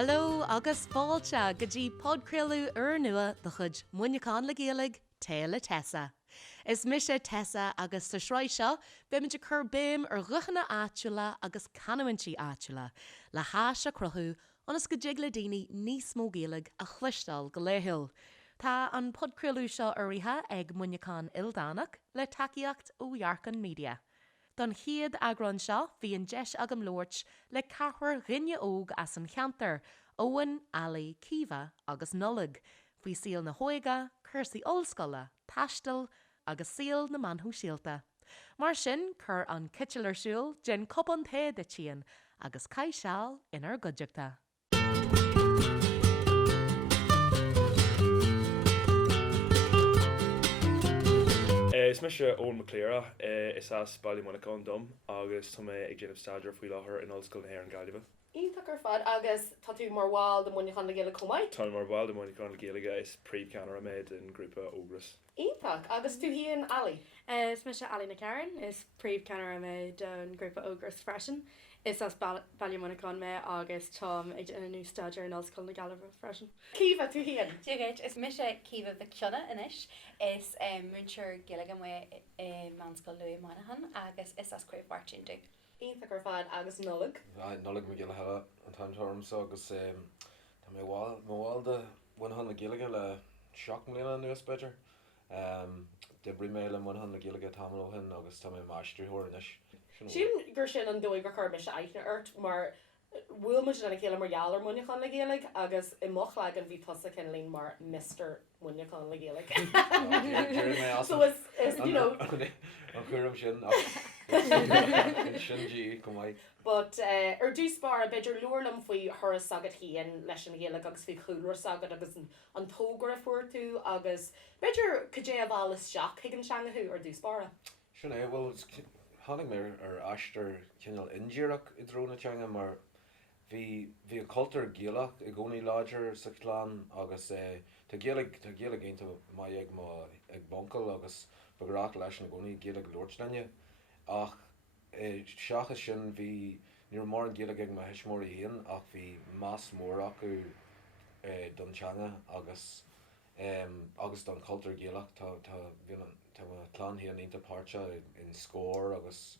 Hello agus fáilte go dtí Podchraoladh úrnua de chuid Muineachán Le Gaeilge Tae Le Tessa. Is mise Tessa agus sa sráid seo bimid chur béim ar ruchanna áitiúla agus canamhaintí áitiúla le háis a cruthú anas go dig le daoine níos mó Gaeilge a chluisteáil go léithil. Tá an Podchraoladh seo uirthe ag Muineachán Ildánach le tacaíocht ó Dhearcán Media. Don chiad agran seo bhí an deis agam loirt le cahar rinne óg as an cheantar, Óin, Alaí, Cíomha agus Nollaig, faoi síl na hóige, cursaí olscoile, taistil agus síl na manthú síalta. Mar sin chur an citear siúil gin gContae de tían agus cai shaol inar goideachta. Is mis ón macléire is as bailí Muineachán dom agus tá ag déanamh staidir faoi láthair in ollscoil na Dhearcán Gaeilge. Ítach ar fad agus tá tú mar bháil do Muineachán Le Gaeilge cumáid? Tá mar bháil do Muineachán Le Gaeilge is príomh-ceannar méid in grúpa ógras. Ítach agus tú híon Alaí? Is mis Alaí na Cairn is príomh-ceannar méid an grúpa ógras freisin. Is as bailí Muineachán me agus Tom ag in a new staidir in ollscoil na Gaeilge freisin. Cíomha tú híon? Tuigeit is mis Cíomha the Ciona inis is Muinteachán Gaeilge me manscoil Louis Muineachán agus is as craobh bartin dú. Ítach ar fad agus Nollaig? Nollaig me Gaeilge an táim so agus tá mé bháil de Muineachán Le Gaeilge le 7 mbliana nuas beidir. De brí mé le Muineachán Le Gaeilge tamlóhin agus tá mé maistriúir inis. Sin gur sin an dóigh gur chuir me se aithne ort, mar bhfuil mu an chéile mar jaall Muineachán Le Gaeilge agus I moch le an bhí tosa cinlín mar Mr. Muineachán Le Gaeilge. So is you know an chuirm sin sin cumáid. But ar dús bar beidir luirlam faoi thuras agad híon leis an Gaeilge agus faoi chúlras agad agus an tógra fuair tú agus beidir codé a bháil is seach higann seangathú ar dús bara. Sin é bhfuil hánig mé ar aistear cinál indíireach I drónateanga mar bhí a cultúr Gaeilge I gcónaí láidir sa chláán agus tá Gaeilge géanta mai ag boncail agus begrach leis na gcónaí Gaeilge Lortslenne ach seachas sin bhí níor mór an Gaeilge ag heismóir híon ach bhí más mór acu don teanga agus don cultúr Gaeilge tá chlán híon ínta páirte in scór agus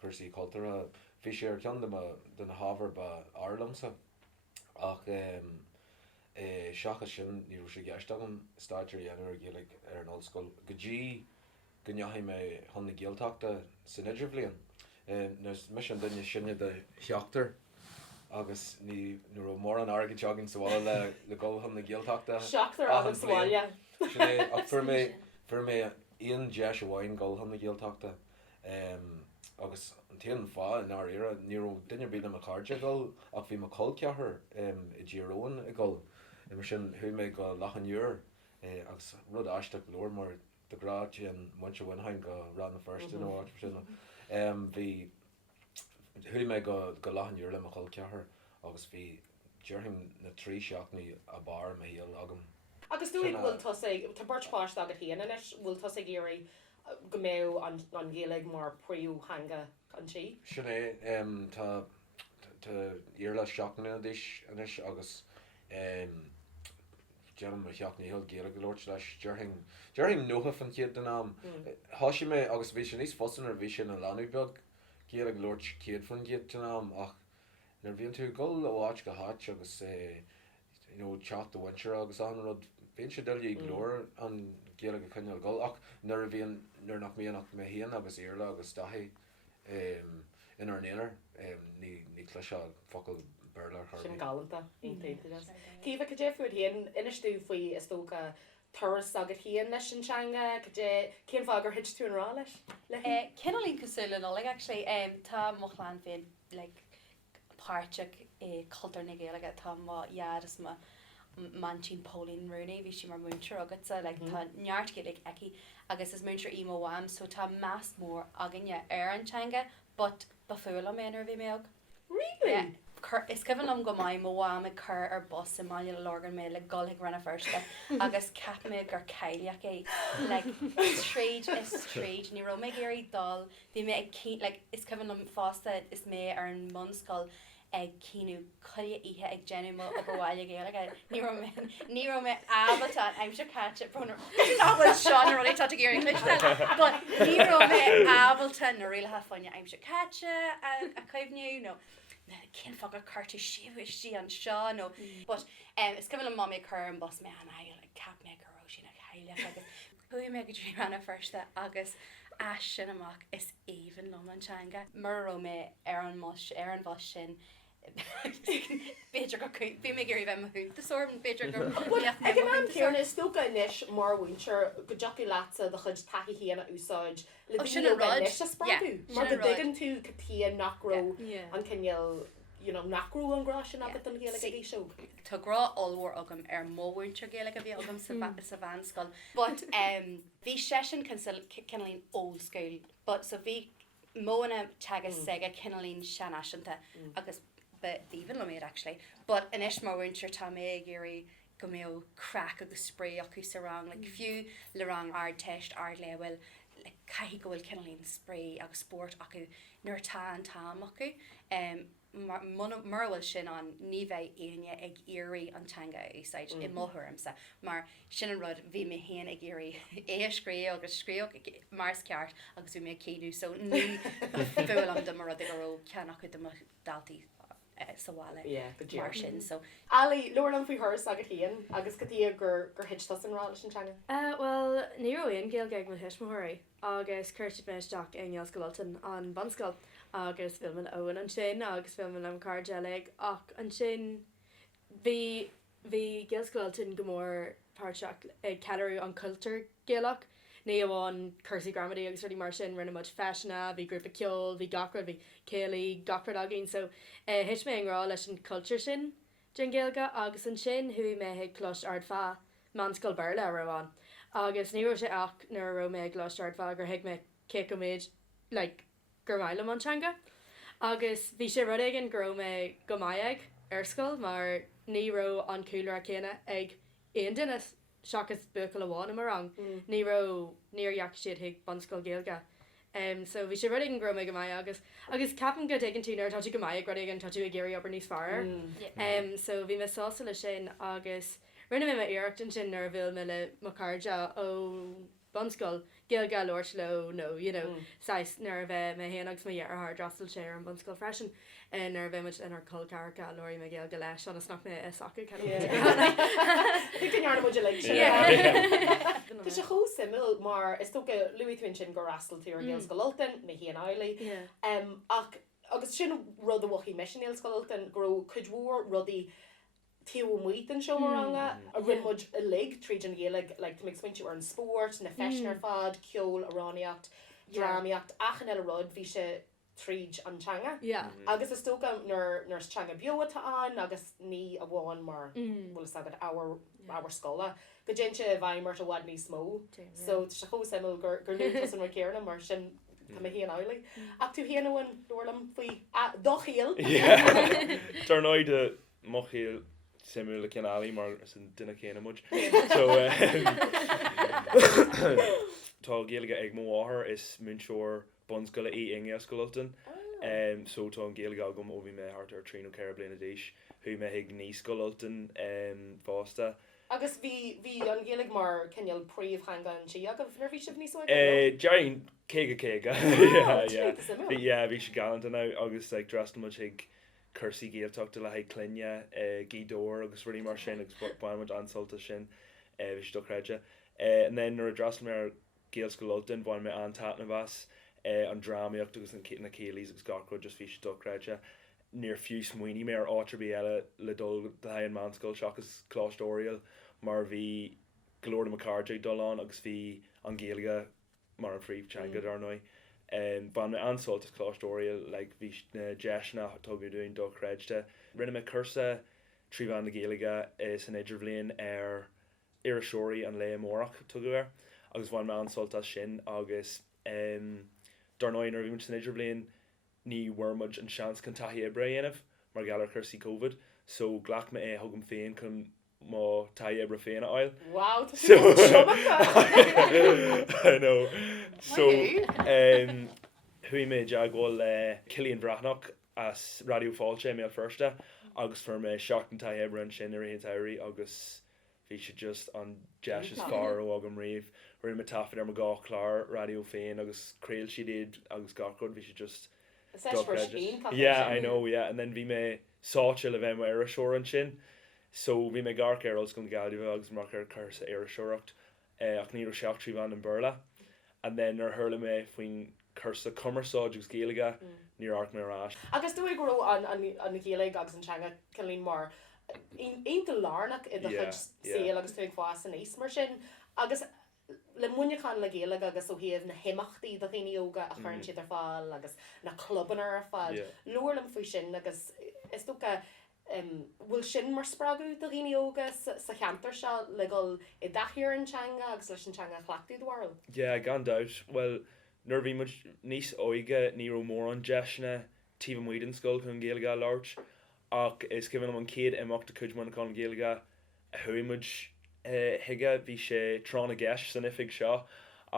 cursaí cultúra bhí sé ar ceann den hábhar ba Irelandsa ach seachas sin ní sé gceist agam staidir dhéanamh ar Gaeilge ar an ollscoil go dtí go ndearthaigh mé chun na Gaeltachta san idir bhliain. Nus mis an duine sinne de theachtar agus ní nuair mór an airge teagin sáil le gáil chun na Gaeltachta. Seachtar agus sáil, yeah. Sin ach fuair mé íon deis amháin gáil chun na Gaeltachta agus an tíon fá in áire ní duine bíad am a chairde gáil ach bhí mar colceathair I ddíróin I gáil. Mar sin thu mé go lachanúr agus rud aisteach leor mar de gráte an Muineachán go ran na first in áit sin. Bhí thu mé go lachanúr le mar colceathair agus bhí dearthaim na trí seachnaí a bar me híal agam. Agus dúigh bhfuil tosaigh tá birtpáist agad híon inis bhfuil tosaigh géirí go méú an Gaeilge mar príú hanga an tí. Sin é tá íarla seachna inis agus deanam a cheachnaí hill Gaeilge Lort leis dearthaim nutha fan chiad den am. Thosaigh mé agus bhí sin níos fosan ar bhí sin an leanúbeag Gaeilge Lort chiad fan chiad den am ach nar bhíonn tú gol ó áit go háit agus teach do winter agus an rud bhíonn sé duine glóir an Gaeilge chuineáil gol ach nar nach míonach mé híon agus íarla agus daithí inar néanar ní cluise focail Berlar sin galanta Cíomha go dé fuair híon inistú faoi is tócha thuras agad híon leis an teanga cén fágur hit tú an rá leis? Cinálín cosúla Nollaig actually tá mochláán féin páirteach cultúr na Gaeilge tá má iadras ma Mantín Pauline Rooney bhí si mar múintear agat sa tá neart Gaeilge eici agus is múintear imo wam so tá más mór aganne ar an teanga but ba fuail am éonar bhí méag. Really? Yeah. Is cyfan am go mai mo wam a cur ar bus in Manuel Lorgan me le golig rana first agus cap me gur cailiach é like straight ní ro me géirí dul bhí me ag is cyfan am fásta is me ar an munscoil ag cíú chuile ihe ag genú mo a bhhaile Gaeilge ní me abalta I'm sure catch it from bhfuil seán ruí tá géirí cliste but ní me abalta na riile hafanne I'm sure catch a chuimhniú nó cin fog a carta sií an seo nó but is go bhfuil mamí chur an bus me an cap me goró sin na chaile agus chuí me go trí ranna firsta agus sin amach is even Muineachán mar me an bhos sin Beidir go bí mé gurí bheith hún de sorm beidir go ag an cearna is tóga inis mar bhaintear go joci láta de chud taí híanana úsáid le sin a spráú mar go digan tú catían nachró an cinneal nachrú an grá sin agat an Gaeilge ag seo. Tá grá allhór agam móhaintear Gaeilge a bhí agam sa bhanscoil. But bhí sesin cinelín old school, but so bhí móna teagas sega cinelín seanasianta agus even lo méid actually. But inis móhaintear tá mé géirí go mé crack agus spray acu sa rang, like fiú le rang ard teist ard lehfuil like caihí gohfuil cinelín spray agus sport acu nuair tá an tám acu. Marhfuil sin an ní bheith aine ag irí antanga úsáid I mthúramsa mar sin an rud bhí mé héan ag irí éascrí agus scríoch mars ceart agus bhí mé céadú so ní bhfuil an do mar rud go ceannach chu do daltaí saháile mar sin so Ali leir an faoi thus agad híon agus go dtí gur hittas an rála sin teanga? Well níróíon Gaeilge ag na hismóirí agus chuirte meisteach in Neamhscoilton an banscoil agus filmin óhan an sin agus filmin am cardgeig ach an sin bhí Gaelscoilton go mór páirteach ag ceú an cultúr Gaelach ní amháin cursaí gramadí agus ruí mar sin rinne muid feisna, bhí grúpa ceol, bhí gacrad, bhí céalaí gacrad agin so his mé an rá leis an cultúr sin den Gaeilge agus an sin thuí mé ag cloist ard fá manscoil beirle roháin agus ní sé ach nuair ro mé cloist ard fá gur hiic me cé go méid like gur maiile Muineachán agus bhí sé rud an gro mé go maiag arscoil mar ní ro an cúlar a chéine ag aon duine seachas bucail amháin mar rang ní ro níorheach siad hiag banscoil Gaeilge so bhí sé rud an gro mé go maiid agus capan go dgan tú nuir táú go maiid rud an táú a géirí obair níos fearr so bhí me sása le sin agus rinne mé iirecht an sin nar bhfuil me le macarja ó banscoil Gaeilge Lord lo no sais nar bheith me héanagus mé ar drastal sé an banscoil freisin nar bheith muid in ar colcarcha loirí me Gaeilge leis an snach me sacu Tá sé chó simú mar is tó go luúin sin go rastal tú ar Gaelscoilton na hí an eile ach agus sin rud a bhí meisinéil Scoilton gro chudhór rudí tíú muid an seo maranga a rimmuid a lig tríd an Gaeilge like to make swinch ar an sport na feisnar fad ceol aráníocht dráíocht achan eile rud bhí sé tríd antanga agus is tóga nar teanga biotá an agus ní a bháin mar bhfuil sagad áhar scola go déinte bhaimar a bhhaid níos mó so se cho sem gur an céarna mar sin tá hí an eile ach tú héanahhain dúlam faoi dochéal Tarnáid a mochiil simú le cinálí mar san duine chéana muid so tá Gaeilge ag máthair is muinseoir bunscoile í Ingeascoilton so tá an Gaeilge agam ó bhí mé hart ar tríú ceir bliana déis thu mé ag níoscoilton fásta agus bhí an Gaeilge mar cinneal príomh hanga an si agam nervhí sib níos Dearan céige bhí sé galant ná agus ag drastal muid ag cursaí géalteachta le haid clunne gídóir agus ruí mar sin agus baimid ansolta sin bhí sé dochreide and then nuair a drastal mé ar Gaelscoilton bhain mé antá na bhas an drámaíocht agus na célís agus gacrod just bhí sé dochreide níor fiú smuoine mé ar áitribe eile le dul de haon manscoil seachas clástóirial mar bhí glóir na macarja dulán agus bhí an Gaeilge mar an phríomhtanga darnóid ban me ansoltas clástóirial like bhí na deisna tugadh dúin dochreide rinne me cursa trí bhain na Gaeilge san idir bblion ar irisóirí an le mórach tugadh agus bhain me ansoltas sin agus darnóid ar bhí san idir bblion ní bhuairmuid an seans contaí ibre dhéanamh mar galar chusaí COVID so ghlach me thugam féin chun má taí ibre féin áil. Wow, so I know. So hui mé deagháil Cilíonn Brathnach as radio fáilte mé firsta agus for me seachtain ta hebre an sin ar éirí agus bhí si just an deis is far ó agam riomh ri me tafid ar gá chlár radio féin agus créil siad iad agus gacrod bhí si just yeah I know yeah and then bhí me sáte le bheith ar a seoir an sin so bhí me gar ar os gon gailh agus mar chusa ar a seoireacht ach ní seach trí bhan an burla and then ar thula me faoin chusa cumarsáid agus géalaga níor art mé rás. Agus dú go an na géalaigh agus an teanga cinlín mar Aonta lárnach i chud saoil agus tú ag fáas an éis mar sin agus le Muineachán Le Gaeilge agus ó thaobh na himachtaí do dhaoine óga a chuann siad ar fáil agus na cluban ar fáil luair am faoi sin agus is tócha bhfuil sin mar sppragu do dhaoine óga sa cheantar se le gáil i d daithíar an teanga agus leis an teanga chhlaachtaí dháil. Yeah, gan doubt. Well, nuair bhí muid níos óige ní raibh mór an deisna tíomh muid an scoil chun Gaeilge láirt ach is cineann an céad imeachta chuid Muineachán Gaeilge a thuimiid hiige bhí sé tránna gceis san ifig seo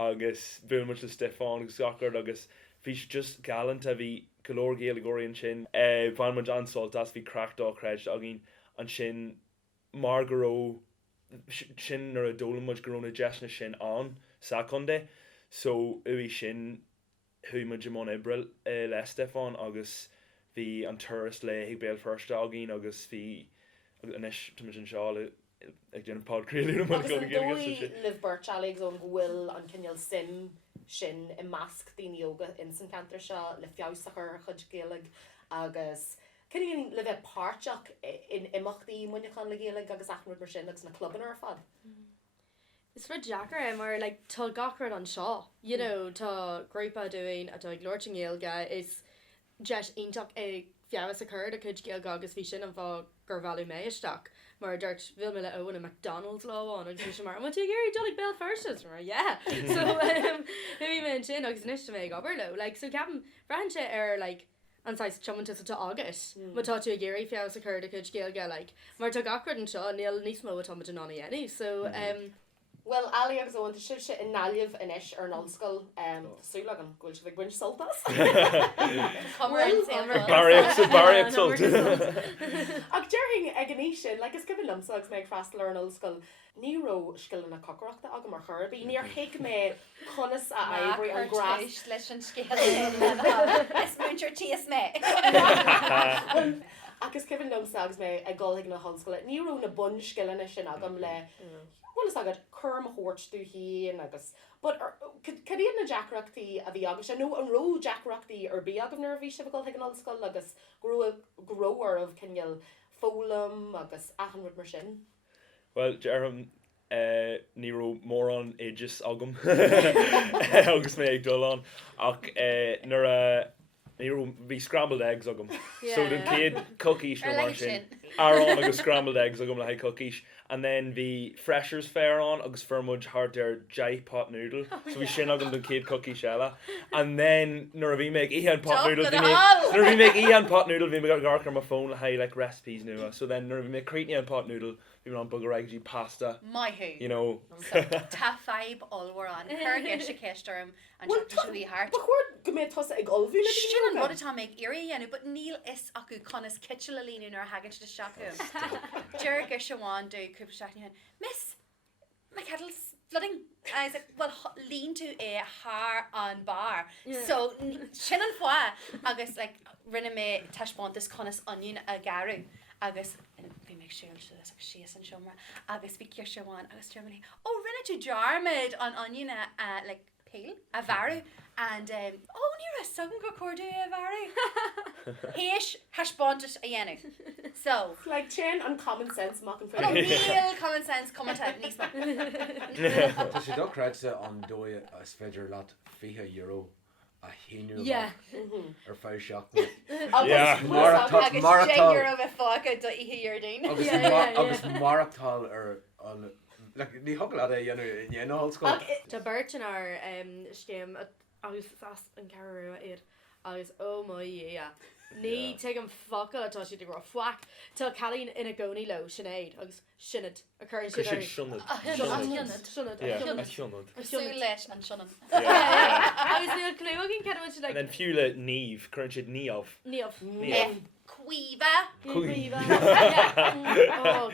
agus bhfuil muid le Stefán agus gacard agus bhí sé just galant a bhí golóir Gaeilgeoiríonn sin bhain muid ansáilt as bhí crackdá creid agin an sin mar go raibh sin ar a dóla muid go raibh na deisna sin an sa chunde so bhí sin thuimiid imón ibril le Stefán agus bhí an turas le ag béal first agin agus bhí inis tuimiid an seáil ag déanana Podchraoladh agus an dói liv Podchraoladh ón bhfuil an cinneal sim sin i measc daoine óga in san cantar seo le feabhsachar chud Gaeilge agus cinneal le bheith páirteach in imachtaí Muineachán Le Gaeilge agus achmid mar sin agus na cluban ar fad. Is ru Jackar mar like tá gacrad an seo, you know, tá grúpa doing a tá Lord Gaeilge is just intach ag fiabhas a chuir a chud Gaeilge agus bhí sin an bhá gur bhú méisteach mar dúirt bhfuil me le óin a McDonald's láháin agus bhí sin mar tú géirí Dolly Bell first mar yeah so bhí me an sin agus níos mé gobar lo like so ceapan bhreathante ar like anáis chomantas atá agus má tá tú a géirí fiabhas a chuir a chud Gaeilge like mar tá gacrad an seo níl níos mó atá an nána dhéanaí so Well, Ali agus óhaint sib se in náliamh inis ar an ollscoil súla an gúil se bh buint soltas. Barriach sult. Ag dearing ag an sin, le is cibh lumsa agus méid freistal ar an ollscoil ní ró sciil na cochraachta agam mar chuirbí níor hiic mé conas a éibrií an gras leis an scéal is muintir tíos mé. Agus cibh lumsa agus mé ag gáiligh na hallscoil ní ró na bun sciilena sin agam le well is agad chum hort dú hí agus but cadíad na Jackreachtaí a bhí agus nó an ró Jackreachtaí ar bí agam nar bhí se bhil ag an ollscoil agus grower of cinneal fólam agus achanrud mar sin. Well, Jerem ní ró mór an aegis agam agus mé ag dul an ach nuair bhí scrambled eggs agam so den céad cookies na mar sin arán agus scrambled eggs agam le cookies and then bhí freshers fair on agus firmud hard ar jai pot noodle so bhí sin agam den céad cookie sheila and then nuair bhí me íhan pot noodle nuair bhí me íhan pot noodle bhí me garcar my phone le haid like recipes nua so then nuair bhí me creating an pot noodle bhí an bugger egg pasta you know Tá fibe allhar an chuir se ceistem an tuí hart. Chuir go mé tosa ag olbhú sin an bud atá méid iríhéanú, but níl is acu conas kitse le líú ar hagann de seaú. Deir gur se bháin do cúpa seachna Miss, my kettle's flooding. I was like, well, lean to a haar an bar. So sin an foie agus like rinne me taiispátas conas onion a garu agus bhí me siúil se síos an siomra agus bhí ceir seháin agus Germany. Oh, rinne tú jarmid an onion like pale a bharu and ní ra sugan go cordú a bharu. Héis taiispátas a dhéanú. So like chin an common sense mach an níl common sense commenta níos má. Tá sé do creidsa an dói as féidir leat €20 a héinú ar fá seach euro bheith fága do ihe dain agus marachtáil ar an ní thugla é dhéanú hallscoil. Tá beirt in ar scéim agus an ceú iad agus ó mai ní te an focail atá si go foic tá chalín ina gcóí lo sinnéad agus sinnad a chur Cos sin sionnad. Cosú leis an sinnan. agus níl clú gin ce And then fiúla níomh, chuann siad níomh. Cuíomh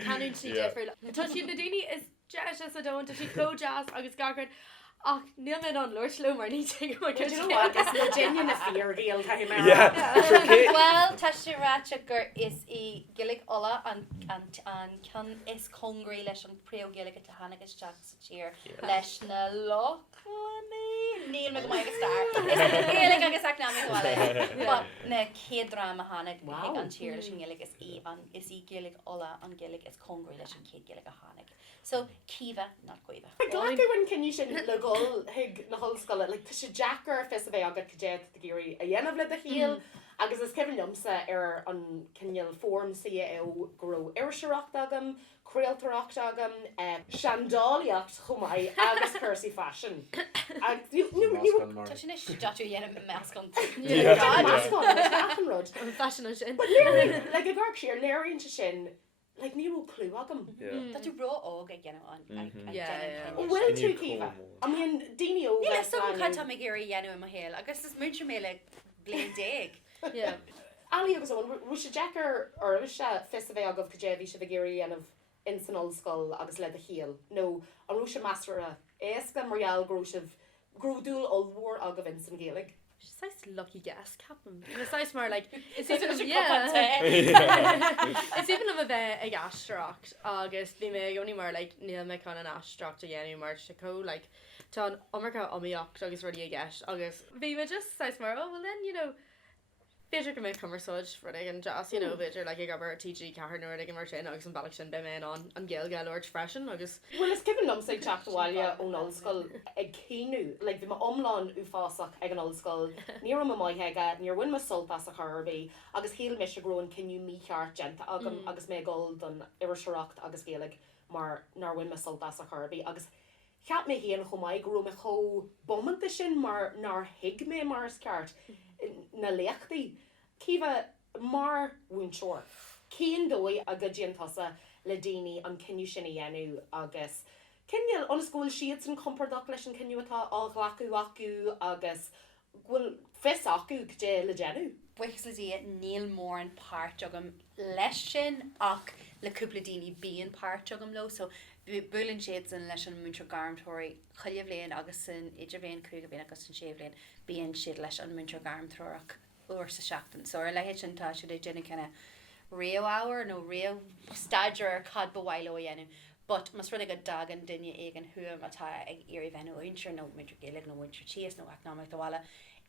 canún si defriúla. Tá si na daoine is jazz a dónta si có jazz agus gagard ach níl mé an Lord mar ní Virginia na fear real Well, tá siráte gur is I gilig ola an can is congrí leis an preo gilig a tahanana is Jack sa tír leis na lochlanní níl me go mai star. Gilig agus ag ná gháile. Na céadrám a hánig ag an tír leis an gilig is I gilig ola an gilig is congrí leis an céad gilig a hánig. So, Kiva, not Cuiva. Gláúin cinní sin le ggóil hiag na hallscoile, le tá sé Jackar fis a bheith agad céad de géirí a dhéanamh le a híal, agus is ceann liomsa ar an cinneal fórm si ó gro irisisireacht agam, craoltóireacht agam, seandálaíocht chumáid agus chuirsaí fashion. Tá sin is datú dhéanam meascon. Rud. an fashion sin. Le a ggur sé ar léironn sin, like níú clú agam. Tá tú bro óg ag ghéanam an. Bhfuil tú Kiva. I mean, daoine ó Níl so chaitá mé géirí dhéanú am héal, agus is muintir mé le blion déag. Ali agus ón, ru sé Jackar ar se fis a bheith agah céad bhí se bh géirí anmh in san ollscoil agus le a híal. No, an ru sé meastar a éasca marall grúdúil óhór agah in san Gaeilge. It's a lucky guess, Captain. It's nice more like it's even It's even of a bit ag astracht agus bhí mé only more like níl me can an astracht a dhéanú mar go like tá an America amíocht agus rudí a gceis agus bhí me just nice more oh well then you know Beidir go mé cummersúid for an jazz, you know, beidir like ag aber TG cahar nuair ag mar sin agus an bailach sin be mé an Gaeilge Lord freisin agus Well, is given lom say chatahhaile ón ollscoil ag cíú, like bhí omláin ú fásach ag an ollscoil, níor am maithéige, níor bhain me soltas a chuirbí, agus híal me se groin cinniú mícheart genta agam agus mé gold don irisisireacht agus Gaeilge mar nar bhain me soltas a chuirbí agus cheap mé híon chomáid grú me cho bommanta sin mar nar hiig mé mars ceart. Na leachtaí Kiva mar bhainseoir. Cían dói a go díantasa le daoine an cinniú sin a dhéanú agus cinneal an scóil siad san compordach leis an cinniú atá ághlacu acu agus bhfuil fis acu dé le déanú. Buchas le dí níl mór an páirt agam leis sin ach leúpla daoine bíon páirt agam lo, so bulann siad san leis an muintre garmtóirí chuileh léon agus san idir bhéon cúig a bhéon agus san séomh léon bíon siad leis an muintre garmtóireach uair sa seachtain. So ar leihéid sin tá siad déine cinna réamháir nó réam staidir cad bhhaile ó dhéanú. But mas rud go dagan duine ag an thuam atá ag irí bheanú ointre nó muintre Gaeilge nó muintre tíos nó economic bhile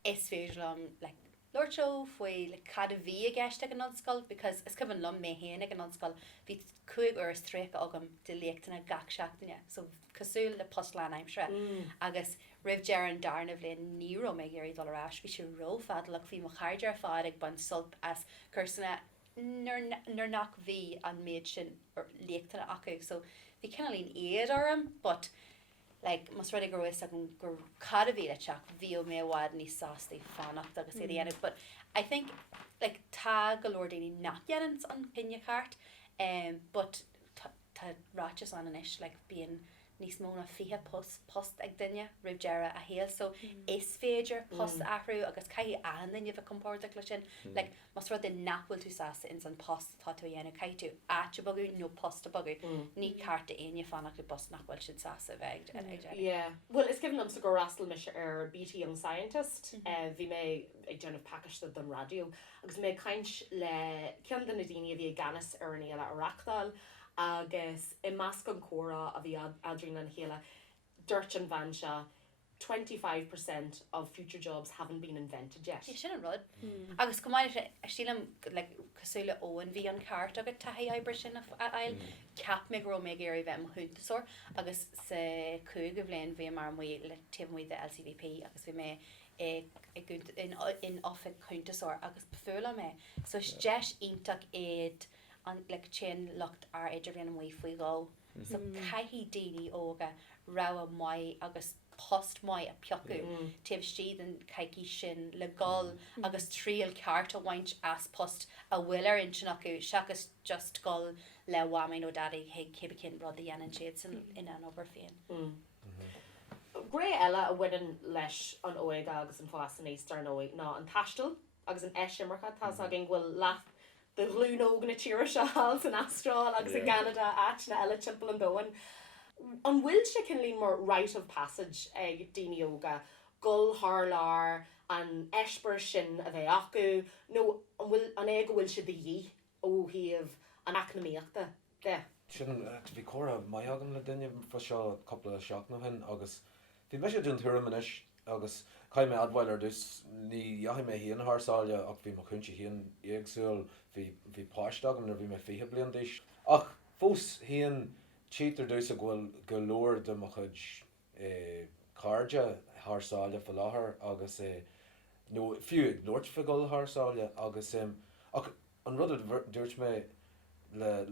is féidir am like Lord show foi le cad a bhí a gceiste ag an ollscoil because is cumann lom mé héana ag an ollscoil bhí cúig ar stréic agam de léachtainna gach seachtaine, so cosúil le postláin aimsre agus rih dear an darnamh léon níró mé géirí dulrás, bhí sé rófadach bhí mo chaidir fád ag ban sulp as chusanna nar nach bhí an méid sin léachtainna acu, so bhí cinna líon iad orm, but like mas rud gur is gur cad a bhí teach bhío mé bhád ní sástaí fannacht agus é dhéanamh, but I think like tá go leor daoine nach dhéanans an Mhuineacháín, but tá ráiteas an inis like bíon níos móna fiche post ag duine rih deara a héal, so is féidir post ahrú agus cai an duine bheith compórtach le sin, like mas rud den nachhfuil tú sásta in san post tá tú dhéanamh cai tú áte bogu nó post a bogu, ní carta aine fannach le post nachhfuil sin sásta bheith ag Yeah, well, it's given them to go rastal me BT Young Scientist, bhí mé ag déanamh packaged don radio, agus mé caint le cean den na daoine bhí ganas ar an éile arachtáil, agus I measc an córa a bhí adrian an chéile Dhearcán Media 25% of future jobs haven't been invented yet. Sin an rud. Agus cumáid sílam like cosúla óin bhí an ceart agad taithí oibre sin a ail cap mé gro mé géirí bheith mthúntasóir agus sa cúig go bhléon bhí mar muí le tíimmuí de LCVP agus bhí mé in offic chuntasóir agus befúla mé. So deis ionach éiad an le sin lucht ar idir bhíon muí faoi gá. So caithí daoine óga rá mai agus post mai a piocu tih siad an caiici sin le gol agus tríal ceart a bhaint as post a bhfuilar in sin acu seachas just gol le bhhamin ó daddy heag cibicin rud a dhéanaan siad san in an obair féin. Gré eile a bhainean leis an óig agus an fásan éistar an óig ná an taistal agus an eisimarcha tá a gin bhfuil leat the glúnóg na tíir seáil san astráil agus in Canada at na eile timppla an dóin. An bhfuil se cin líon mar rite of passage ag daoine óga gul tharlár an eisper sin a bheith acu nó an éige bhfuil si de dhí ó híomh an acnamíochta de. Sin bhí córa mai agam le duine fa seo coppla seach nó hin agus bhí me sé dún thuirmanis agus caiim mé admhail ar dus ní dheachim mé híon thsáile ach bhí mar chuintse híon éagsúil bhí páist agam nar bhí mé fiche blion dis. Ach fós híon títar dus a ghfuil go leor de mo chud cairde thsáile fa láthair agus nó fiú ag nóirt fa gol thsáile agus ach an rud a dúirt mé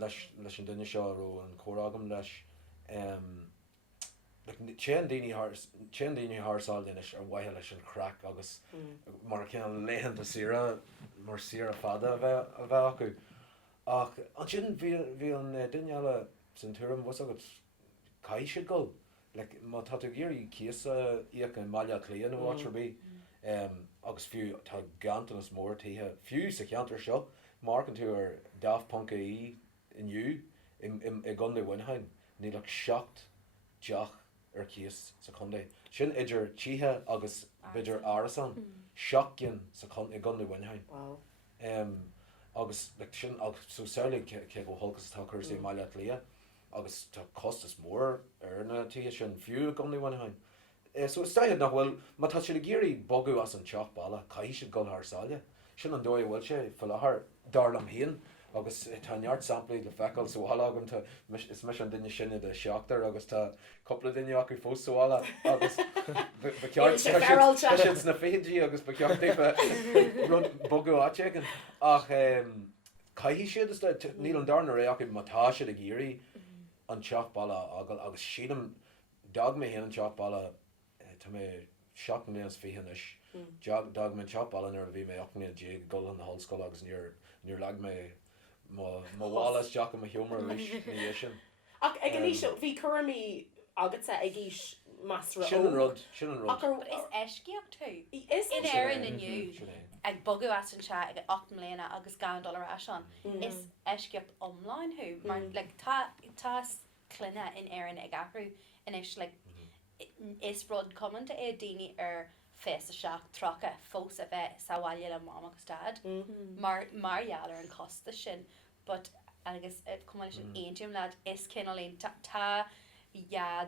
leis an duine seo ó an córagam leis Chan daoine thsáil inis ar bhaithe leis an crack agus mar cin léhan a sira mar sira fada a bheith acu. Ach an sin bhí an duine eile san tuairim was agad cai siad go. Má tá tú géirí cíasa íoc an maiile cléan a bháir bí agus fiú tá gantanas mór taithe fiú sa cheantar seo mar an tú ar Daft Punk inniu i gContae Mhuineacháín ní le seacht deach ar cíos sa gContae. Sin idir títhe agus bidir árasan seachcin i gContae Mhuineacháín. Agus sin so saoirligh ce go holgus tá chuirsaí maiile lia agus tá costas mór ar na tí sin fiú gContae Mhuineacháín. So staid nach bhfuil má tá si le géirí bogu as an teach balla cai siad go thsáile. Sin an dóid bhfuil sé fel lethar darlam híon agus tá neart samplaí le fecail so bhá agan is me an duine sinne de seachtar agus tá coppla duine acu fósála agus ceart na fédí agus ba ceart rud bogu átegan ach caihí siad is níl an darna ré acu mátá siad a géirí an teach balla agus siadam dag mé héan an teach balla tá mé seach mé as fihanis dag mé teach balla ar bhí mé achna dé go an na hallscoil agus níor lag mé má bhálas teach am a humor ní sin. Ach ag an níos bhí chuirmí agatsa ag gís masra sin an rud. Is eiscíocht tú? Is in éan inniu ag bogu as an se ag 8 mléana agus $1 asan. Is eiscíocht omláin thu mar tá cluine in éan ag acrú in is is rud comanta é daoine ar fés a seach trocha fós a bheith sahaile le mám agus dad marheall ar an costa sin but agus cumá sin aontim lead is cinelín tá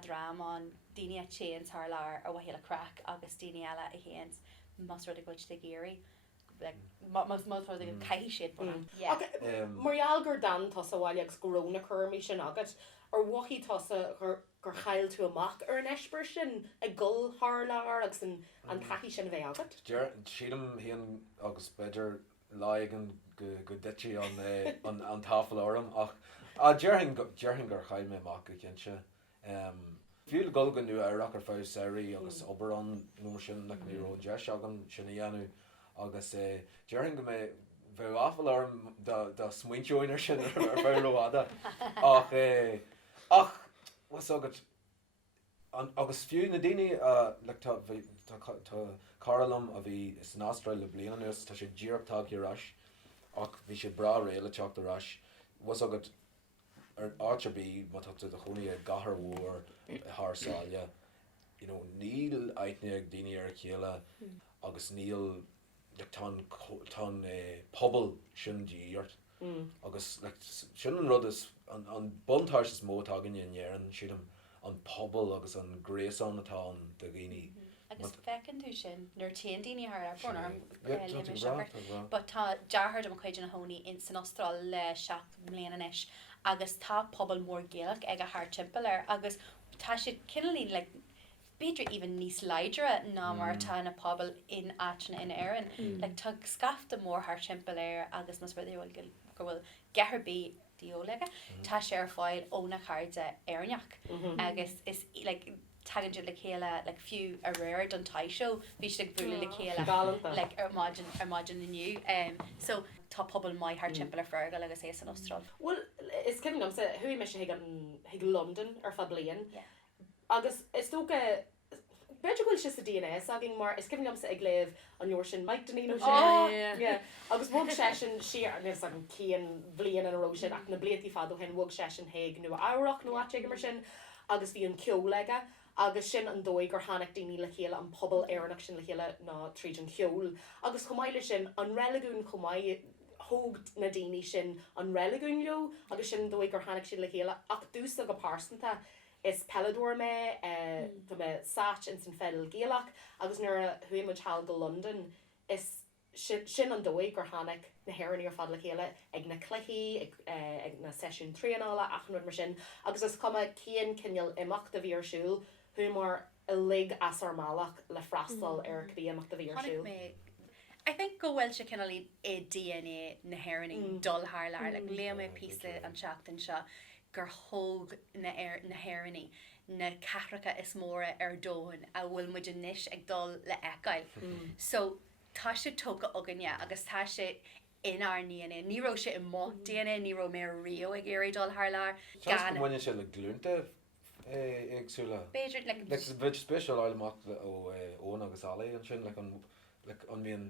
drama daoine a chéan tar leir ar bhhéile crack agus daoine eile a héans mas rud a goid de géirí mas go caiithí siad Marall gur dan tá bhhaile agus goróna chuirmí sin agat ar bhhaí tá gur chail tú amach ar an eisper sin a gul tharlár agus an taithí sin bheith agat. Siadam híon agus beidir láigen go dití an tafel orm ach dearhin gur chail mé amach go cinnse. Fiúil golgan nu arach ar fáil saoirí agus obair nó sin le ní ró deis agan sinna dhéanú agus dearhin go mé bheith áfal orm de smuinteoinar sin ar bheith roiáda ach was agad agus fiú na daoine le tá carlam a bhí is an Austrráil le bliana nuas tá sé ddíreachtá ras ach bhí sé bra réile teach a ras was agad ar áirbí má tá a chunaí a gahar mhór thsáile níl aithneag daoine ar chéile agus níl tá pobl sin díart agus sin an rud is an buntáir is mó agan inhéan siadam an pobl agus an gréasán atá an do ghaoine. Agus fecinn tú sin nuair téan daoine ar fónar but tá dearthart am chuid na hnaí in san Austrráil le 7 mbliana inis agus tá pobl mór géalach ag a thar timpeall ar agus tá siad cinelín le beidir even níos leidre ná mar tá na pobl in áitna in éan le tá scafta mór thar timpeall ar agus mas bhfuil gur bhfuil getharbí diolaige tá sé ar fáil óna chairde airneach agus is tagan le chéile like fiú a réir don taisio bhí si bhúla le chéile Galanta. like imagine aniu so tá pobl mai haar timpplair fergal agus é an Austráil. Well, is cin am sa hui me sé hiag London ar fa blian. Yeah. Agus is tóga beidir bhfuil si sa DNA agin mar is cin am sa ag léh an jóir sin Mike Danino sin. Agus bhg sesin siar agus an cían blian an ro sin ach na bliatí fadó hen bhg sesin héig nu áireach nó áte mar sin agus bhí an ceolega agus sin an dóig gur hánig daoine le chéile an pobl éannach sin le chéile ná tríd an ceol. Agus chomáile sin an relegún chomáid hóg na daoine sin an relegún leo agus sin dóig gur hánig sin le chéile ach dús a go pásanta is pelador me tá me sach in san fedal géalach agus nuair a hui hall go London is sin an dóig gur hánig na hairí ar fad le chéile ag na cluichí ag na sesiún tríanála achanúir mar sin agus is cuma cían cinneal imacht a bhí arsúil hu mar a lig as ar máach le freastal ar cbí imacht a bhí arsúil. I think go bhfuil se cinna é DNA na hairí dul haar leir le léo mé písle an seachtain seo gur thóg na hairí na cethracha is móra ar dóin a bhfuil muidir níis ag dul le eáil. So tá sé tóga aganne agus tá sé inar DNA níró sé i mó DNA níró mé rio ag géirí dul haar leir Gan sé le glúnta éagsúla. Beidir Leis bid special áileach ó ón agus ála an sin an bhíon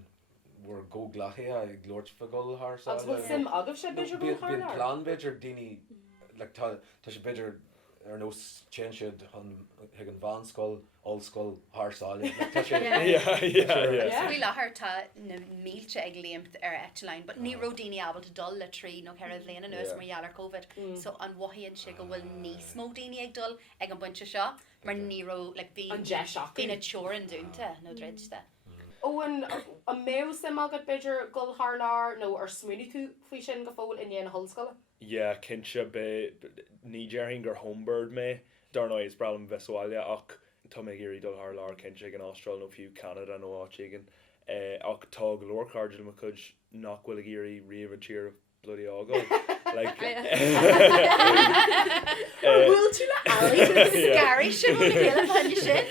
bhar go ghlaché ag glóirt fagul haar Agus bhfuil sim agah sé beidir go Bíon plán beidir daoine tá sé beidir ar nó chéinsiad ag an bhanscoil allscoil thsáile. Bhí lethir tá na mílte ag léimt ar Etlein, but ní rodíine abal dul le trí nó ceir léana nuas mar jalar COVID. So an bhaíonn si go bhfuil níos mó daoine ag dul ag an buinte seo mar níró bhí na teir an dúnta nó dreidte. Óan a mé sem agad beidir gol hálar nó ar smúni tú faoi sin go fóil in dhéana hallscoile? Yeah, cinse be ní dearing gur homebird me darna is bralam vesáile ach tá mé géirí dul haar lár cinse an Austráil nó fiú Canada nó áigen ach tá glórcardil me chud nachhfuil géirí riamh tíir bloody ágáil. Bhfuil tú le Scary sin bhfuil fan sin.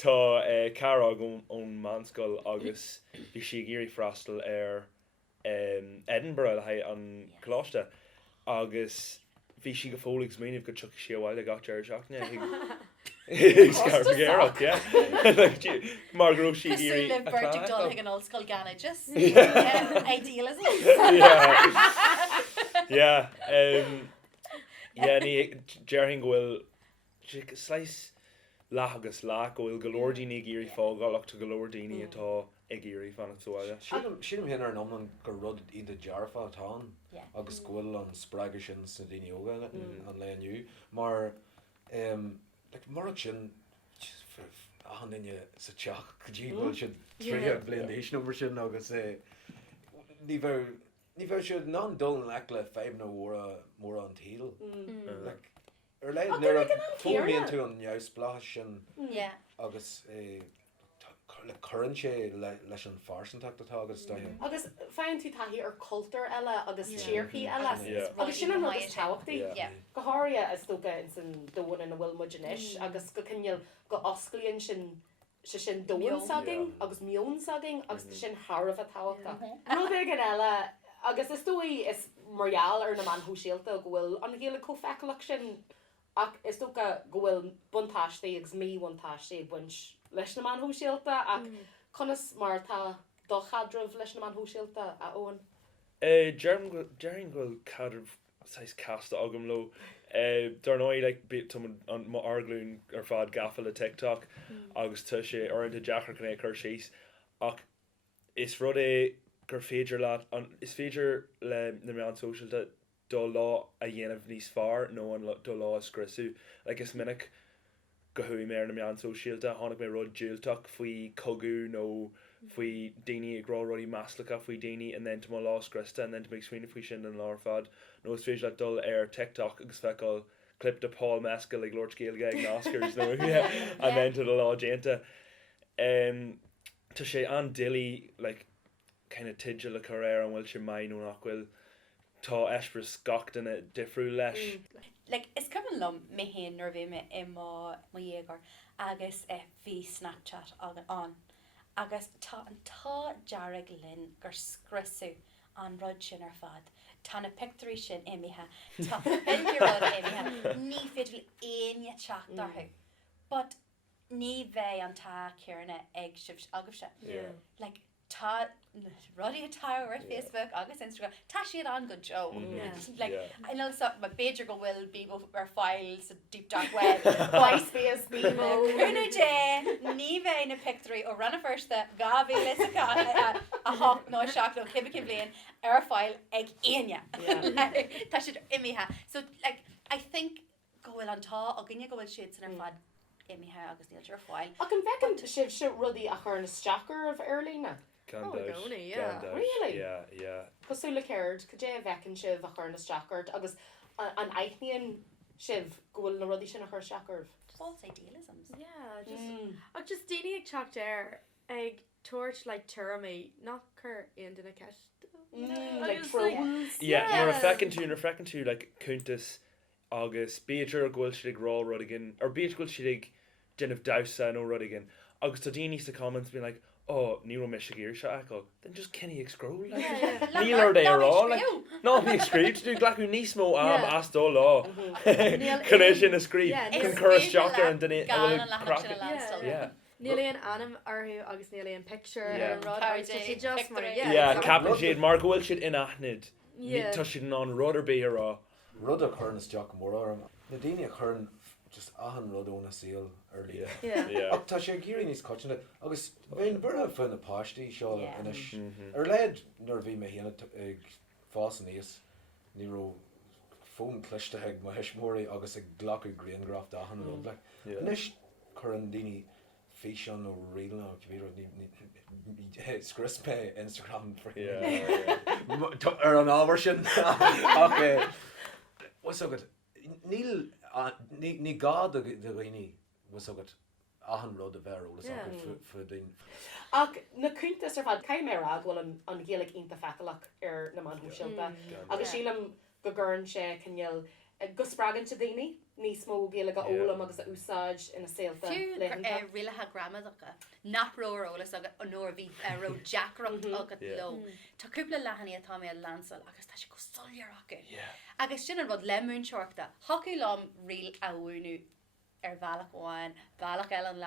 Tá cara ón manscoil agus bhí si géirí freastal ar Edinburgh le an chláiste agus bhí si go fólaigh míanamh go tucha siomhhaile gach ar seachne scarpagéireach mar gro si géirí le vertigdul ag an allscoil ganna just idealism. Ní dearhin gohfuil slice leth agus lá gohfuil golóirdaoine géirí fágáil ach tá golóirdaoine atá ag géirí fan sáile. Sílim héanaar an omlan gur rud iad a dearfa atá agus gohfuil an sppraige sin sa daoine óga an le aniu mar mar sin ahanine sa teach chudí bhfuil si trí blianaéis nó mar sin agus ní bhar siad ná dul le le 5 nó mór an tíal. Ar le fóíonn tú an neamhspláis sin agus le chuann sé leis an farsantacht atá agus daithe. Agus féin tú taithí ar cultúr eile agus tíorthaí eile. Agus sin an agus teachtaí. Go háirithe is tóga in san dóin in bhfuil muidirnis agus go cinneal go oscailíonn sin dóin saging agus mion saging agus sin Harbh táhachta. Nó bhé gan eile agus is dói is marall ar na man húisialta go bhfuil an chéile cófeiclaach sin ach is tóga go bhfuil buntáistí agus mí buntáistí buint leis na man húisialta ach conas mar tá dó chadromh leis na man húisialta a óan. Dearing gohfuil cadrh casta agam lo darnáid an má arglún ar fad gafa le TikTok agus tu sé orintanta deachar chuna chur síos ach is rud é gur féidir is féidir le na mé an socialta dó lá a dhéanamh níos fearr nó an dó lá a scrisú is minic go thuí mé na mé an socialta tháinig mé rud díúlteach faoi cogú nó faoi daoine ag rá rudí measlacha faoi daoine and then tá lá scrista and then to make swinine faoi sin an lár fad nó is féidir le dul ar TikTok agus feicáil clip de Paul Mescal ag Lord Gaeilge ag na Oscars nó and then to the lá déanta tá sé an dilí kind of tidge le choréir an bhfuil sé mai nó nach bhfuil tá eispras gachtainna difriú leis. Like, is cumman lom mé héin nor bhí me I má dhéagar agus bhí Snapchat an. Agus tá an tá dearag linn gur scrisú an rud sin ar fad. Tá na picturí sin imithe. Tá picturí rud imithe. Ní féidir aine teach darthu. But ní bheith an tá cearna ag sibh agus se. Like, tá rudí atá ar Facebook agus Instagram, tá siad an go Joe. Like, I know ma beidir go bhfuil bíbo ar files deep dark web, MySpace bíbo. Cúna dé, ní bheith na picturí ó ranna firsta gabhí lis a hop nó seach nó cibbe blian ar file ag aine. Tá siad imithe. So, like, I think go bhfuil an tá a gine go bhfuil siad san ar fad imithe agus níl ar fáil. Ach an bhecin sibh se rudí a chur na staachar of Airlína. Really? Yeah. Cosúla céird, go dé bhecin sibh a chur na staachart agus an aithníon sibh gohfuil na rudí sin a chur staachar. False idealisms. Yeah, just daoine ag teach air ag torch like turmy, not cur in a cash. Like trolls. Yeah, you're a fecinn tú like cúntas agus beidir ghfuil siad ag rá rudigan, or beidir ghfuil siad ag denmh dausa nó rudigan. Agus tá daoine sa comments being like, oh, ní ro mis géir se aá, then just Kenny ag scroll. Níl ar rá, like, no, ní scríb, tú glacu níos mó am as dó lá. Cynné sin a scríb, chun churas jockar an duine crack. Níl anam arthú agus níl an picture and rod just mar capan siad mar bhfuil siad inachnid. Tá siad an rud ar bé rá. Rud a churn is Jack mór na daine a churn just ahan rud óna síl early. Ach tá sé géirí níos coitine agus bhíon burtha fan na páistí seo inis ar leid nuair bhí mé héana ag fás níos ní ro fón cliste ag má heismóirí agus ag ghlacu Greengraft ahan rud le. Inis churn daine fiisian ó rialan ó bhír scrispe Instagram ar an ábhar sin. Was so good. Neil ní gá de bhaoine was so good. Ahan rud a bhar was for din. Ach na cúntas ar fad caiimera bhfuil an ggéalaigh ionta fetalaach ar na man húisiilta. Agus sílam go gurn sé cinneal go spragan te daoine níos mó ggéalaigh a ólam agus a úsáid ina saolta. Fiú rialathe gramadacha nachróir ólas agus an nóir bhí ro Jackrocht agad lo. Tá cúpla lehanní atá mé lansal agus tá sé go solir acu. Agus sin an rud lemún seachta. Hoci lom riil a bhúnú ar bhealach óin, bhealach eile an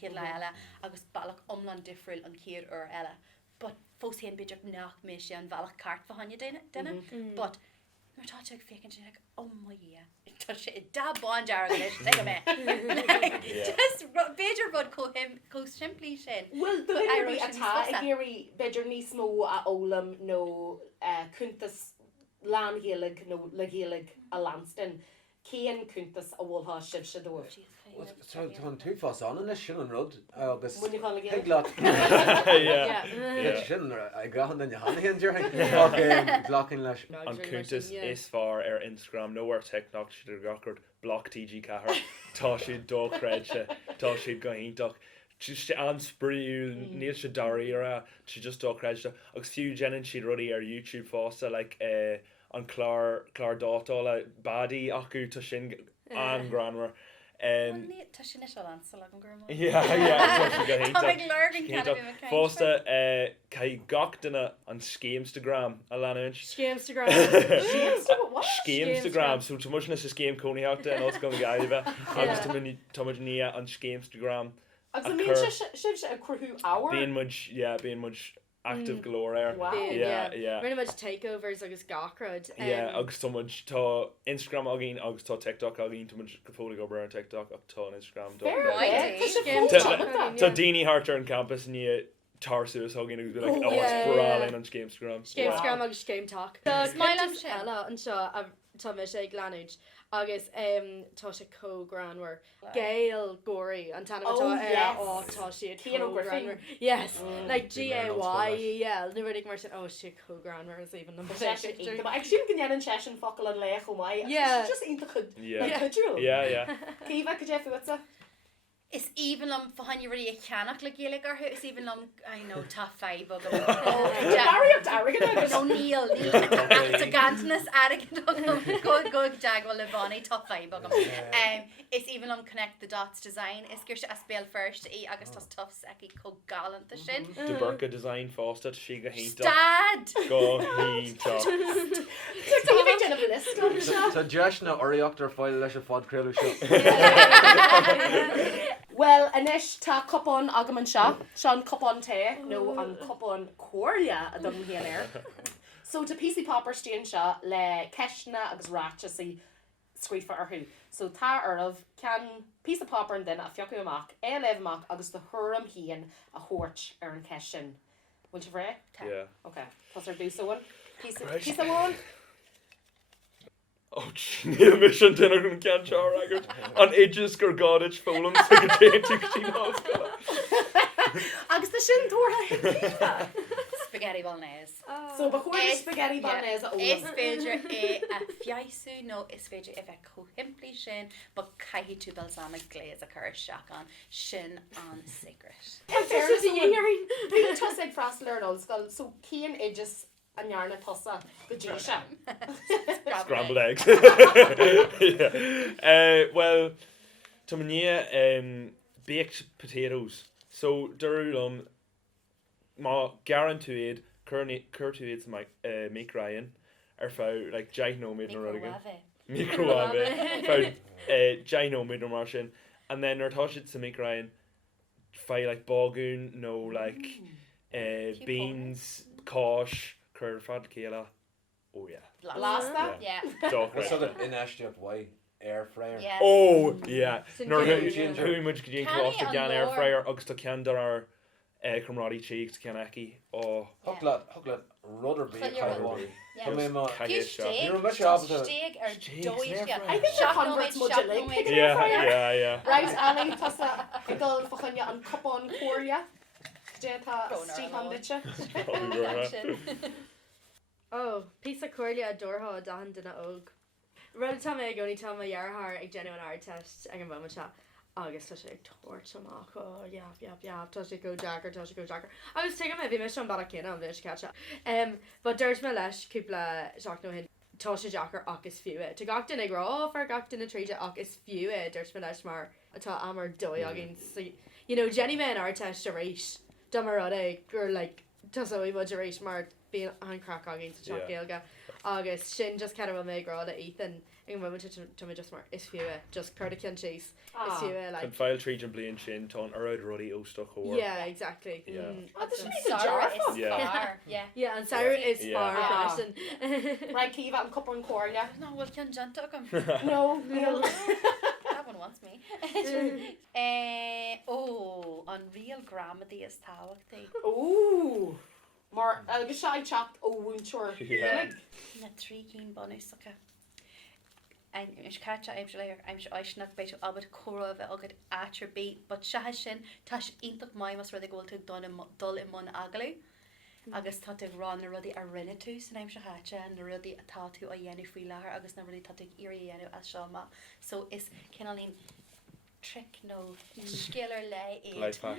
céad le eile agus bhealach omlan difriúil an céad ar eile. But fós héan beidir nach mé sé an bhealach cart fahanne duine. But mar tá ag fécinn sin ag oh my yeah. Tá sé I dá báin dear an is te me. Just beidir rud có simplí sin. Well, the atá a géirí beidir níos mó a ólam nó cúntas lángéalaigh nó le géalaigh a Lanston. Céan cúntas a bhfuiltha sibh se dúir. Tá tú fás an sin an rud agus Muineachán Le Gaeilge. sin ag gahan den haíon dear glacin leis. An cúntas is fearr ar Instagram nó ar TikTok siad ar gachard block TG cahar. Tá siad dó creidse, tá siad go ionach. She ansprú níl se darí ar she just dó creidse. Agus fiú jean siad rudí ar YouTube fásta like an chlár dátála badí acu tá sin an granmar. Tá sin is ansal an gurm. Fásta cai gachtainna an Scéamstagram a leanúint. Scéamstagram, so tá muisna sa scéam cónaíochta an os go gaiileh agus tá muid ní an Scéamstagram. Agus míon sibh se a cruthú áhar? Bíon muid active galore air. Wow. Really much takeovers agus gachrod. Agus so much tá Instagram agin agus tá TikTok agin too much fóla go bar TikTok up tá Instagram. Tá daoine hartar an campus ní tarsús agin agus like bralin on Scéamstagram. Scéamstagram agus Scéamtalk. Smile am Ella an seo tá me sé glanúid agus tá sé co-granwer Gail Gorey an tan tá siad co-granwer. Yes, like GAYEL nu rig mar she co-granwer is even number 6. Ag sin gnéan session focail an leich ó mai. Just ínta chud. Cíomh go défu whatsa? Is even om fahan you really a cheannach le Gaeilge arthu is even I know tá 5 Daríocht airgad agus no níl a Antanas go jaagwal le bonny top 5 is even connect the dots design is gur a spell first agus tas tough seki co galant sin. De Burka design fásta sí go hénta. Dad! Go hénta. Tá deisna oríochttar fáil leis a fád-craolú seo. Well, inis tá cupán agaman seo, sean cupán Tae, nó an cupán cóirlia a dom hían air. So tá PC Popper stíon seo le ceisna agus ráte sí scrífa arthú. So tá armh cean PC Popper an den a fiocu amach, leh amach agus do thuram hían a thuirt ar an ceissin. Bhain si bhré? Yeah. Okay, tá ar dús one. PC one? Oh, níl mis an duine chun cean seár agat. An éidir gur gáid fólam sa go téan tú sí náca. Agus tá sin tútha. Spaghetti bolognese. So ba chuir spaghetti bolognese a Is féidir a fiaisú nó is féidir if cohimpli sin, but caihi tú balsamic glaze a chur seach an sin an secret. Bhí tos ag freistal ar sscoil, so cían é just anhearna tosa go dtí se. Scrambled eggs. Well, tá mní baked potatoes. So durúlam má garan tú iad cur tú iad make Ryan ar fá like jainóid nó ruige. Microwave. Fá jainóid mar sin. And then ar tá siad sa make Ryan fá like bogún nó like beans, cosh, cur fad céile. Oh yeah. Blasta? Yeah. What's other in-ashtiad way? Air fryer? Yes. Oh yeah. Nor Ginger. who much could you closter gan air fryer agus to can our camaraderie cheeks can aki oh Huglet rudder beef kind of one. Yeah. You're much opposite. I think the converts much link. yeah. Right, Ali, tasa idol fachanya an cupon cóirlia. Déta Stephen Ditcha. Oh, piece of cóirlia a dortha a dahan duna óg. Rud tá mé gcóí tá dhearthar ag genuine art test ag an bhfuil se agus tá sé ag tuairt amach tá sé go Jackar. Agus te mé bhí me an bad cinna an bhís catcha. Ba dúirt me leis cúpla seach nó hin tá sé Jackar agus fiúe. Tá gatain ag rá ar gatain na tríide agus fiúe dúirt me leis mar atá amar dói agin. You know, Jenny me an art test a rééis dá mar rud ag gur like tá óí bud a rééis mar bí an crack agin sa seach agus sin just kind of mé grá a Ethan ag moment to just mar is fiúe just Curtican cheese is fiúe like and file treat and blian shin ton around ruddy óstoch or yeah exactly Sour is far. Yeah and sour is far fashion Right, Keith, I'm cupon cóirlia. No, well, can John talk him? No. That one wants me. On real gramedy is táhachtí. Ooh. Mar agus sé chacht ó bhúnseir. Na trí cín bonus sucha. Is catcha I'm sure Aishnach beit abad córa bheith agad átar bí, but se sin tá intach maimas rud ggóil tú dul I mun agalú. Agus tá ag rán na rudí a rinne tú san aim se háte na rudí atá tú a dhéanú faoi lethir agus na rudí tá ag irí dhéanú as seama. So is cinálín trick nó skillar le life hack.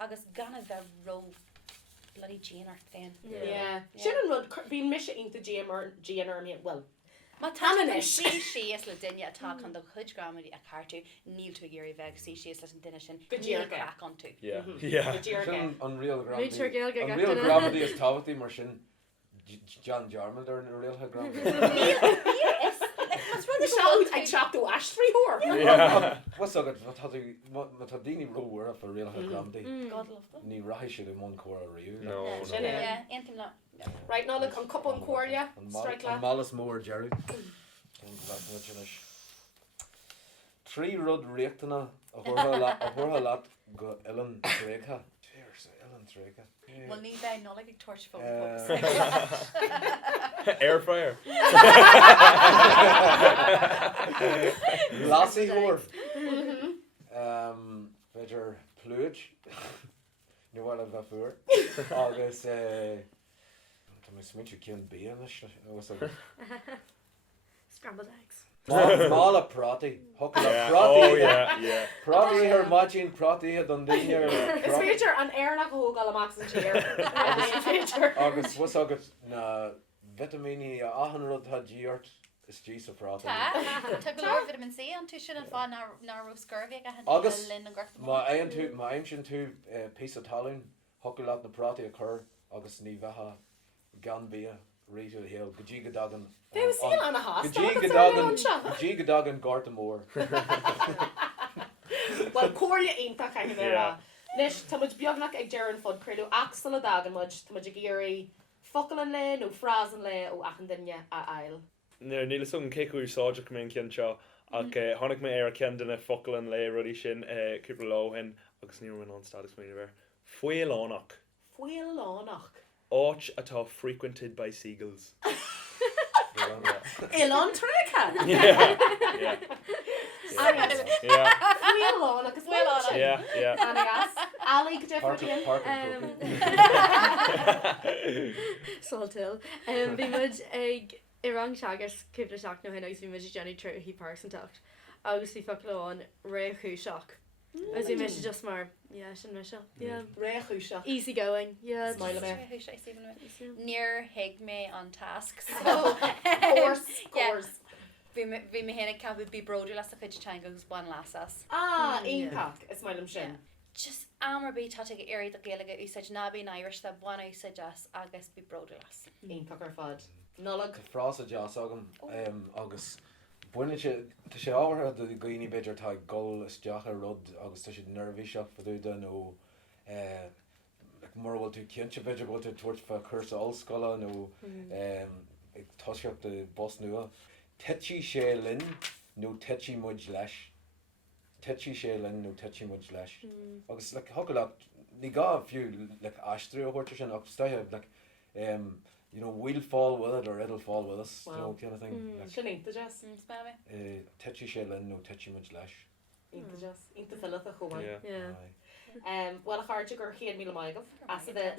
agus ganna bheith ro bloody Jane art féin. Yeah. Sin an rud bhín mis inta GNR well. Má tána sí is le duine atá chun do chuid gramí a cartú níl tú géirí bheith sí is leis an duine sin crack an tú. Sin unreal Nature gravity. Gaeilge Unreal gatainna. gravity is táhachtí mar sin John Jarmuth ar an real gravity. Ag chacht ó ashtrí hór. What's agad má tá daoine róhar a real gravity. God love them. Ní raithh siad I món córa riú. No. Yeah, intim na. Right, now look, an cupon cóirlia. Strike An malas mór Jerry. Trí rud riachtainna a bhortha leat go Ellen Trécha. Cheers, Ellen Trécha. Well, ní bheith nó ag torch phone. Air fryer. Lassie hór. Beidir plúid. Ní bhfuil a bheith fuair. Agus Tá mé smitiú cin bíon Scrambled eggs. Mála prátaí. Oh yeah. Prátaí ar máidín prátaí a don daoine Is féidir an air nach hógáil amach san tíir. agus was agad na vitamíní a 100 tá díart is tí sa frá. Tá go leor vitamin C an tú sin an fá ná roscurvé Agus lin an gurt. má aim sin tú pí a talún hocail leat na prátaí a chur agus ní bheitha gan bí réú a héal go dtí go dagan They were seeing on a house. Gotí go dagan garta mór. Well, cóirle aonta caiine mé. Leis tá muid beagnach ag dearan fod creú éagsúla dagan muid tá muid géirí focail an le nó frásan le ó achan duine a ail. Níle son céúir sáide go mén cin seo ach tháinig mé ar cean duna focail an le rudí sin cúpla láhin agus níorhain an status mé bhar. Fuilánach. Fuilánach. Áit atá frequented by seagulls. Ilan Trica. Yeah. Fuilánach is Fuilánach. Yeah. Anagas. Ali go definitely. Saltil. Bhí muid ag I rang seagus cúpla seach nó hen agus bhí muid Jenny True hí Parks an tacht. Agus bhí focail ré chuú seach. As bhí muid just mar sin me seo. Ré chuú seach. Easy going. Smile me. Níor hiig mé an task. Course. Bhí mé héna cabh bí broú las a chuid te agus buin lasas. Aonpac is mailm sin. Just amar bí tá go éir a géalaige úsáid nábí Irish tá buna úsáid jazz agus bí broú las. Aonpac ar fad. Nolag. Frasa jazz agam agus buine tá sé ábhartha do gcuoine beidir tá gol is deacha rud agus tá sé nervhí seach faúda nó mar bhfuil tú cinnte beidir go tú tuairt fa chusa allscola nó ag toisiach de bos nua. Tetí sé linn nó tetí muid leis. Tetí sé linn nó tetí muid leis. Agus le hocail ní gá fiú le aistrí óhairte sin agus staithe you know, we'll fall with it or it'll fall with us, you know, kind of thing. Sinning, the jazz. Tetchy shellin, no tetchy much lash. Inte jazz. Inte filled the whole. Yeah. Well, a hard to go here, Mila Maigov. As the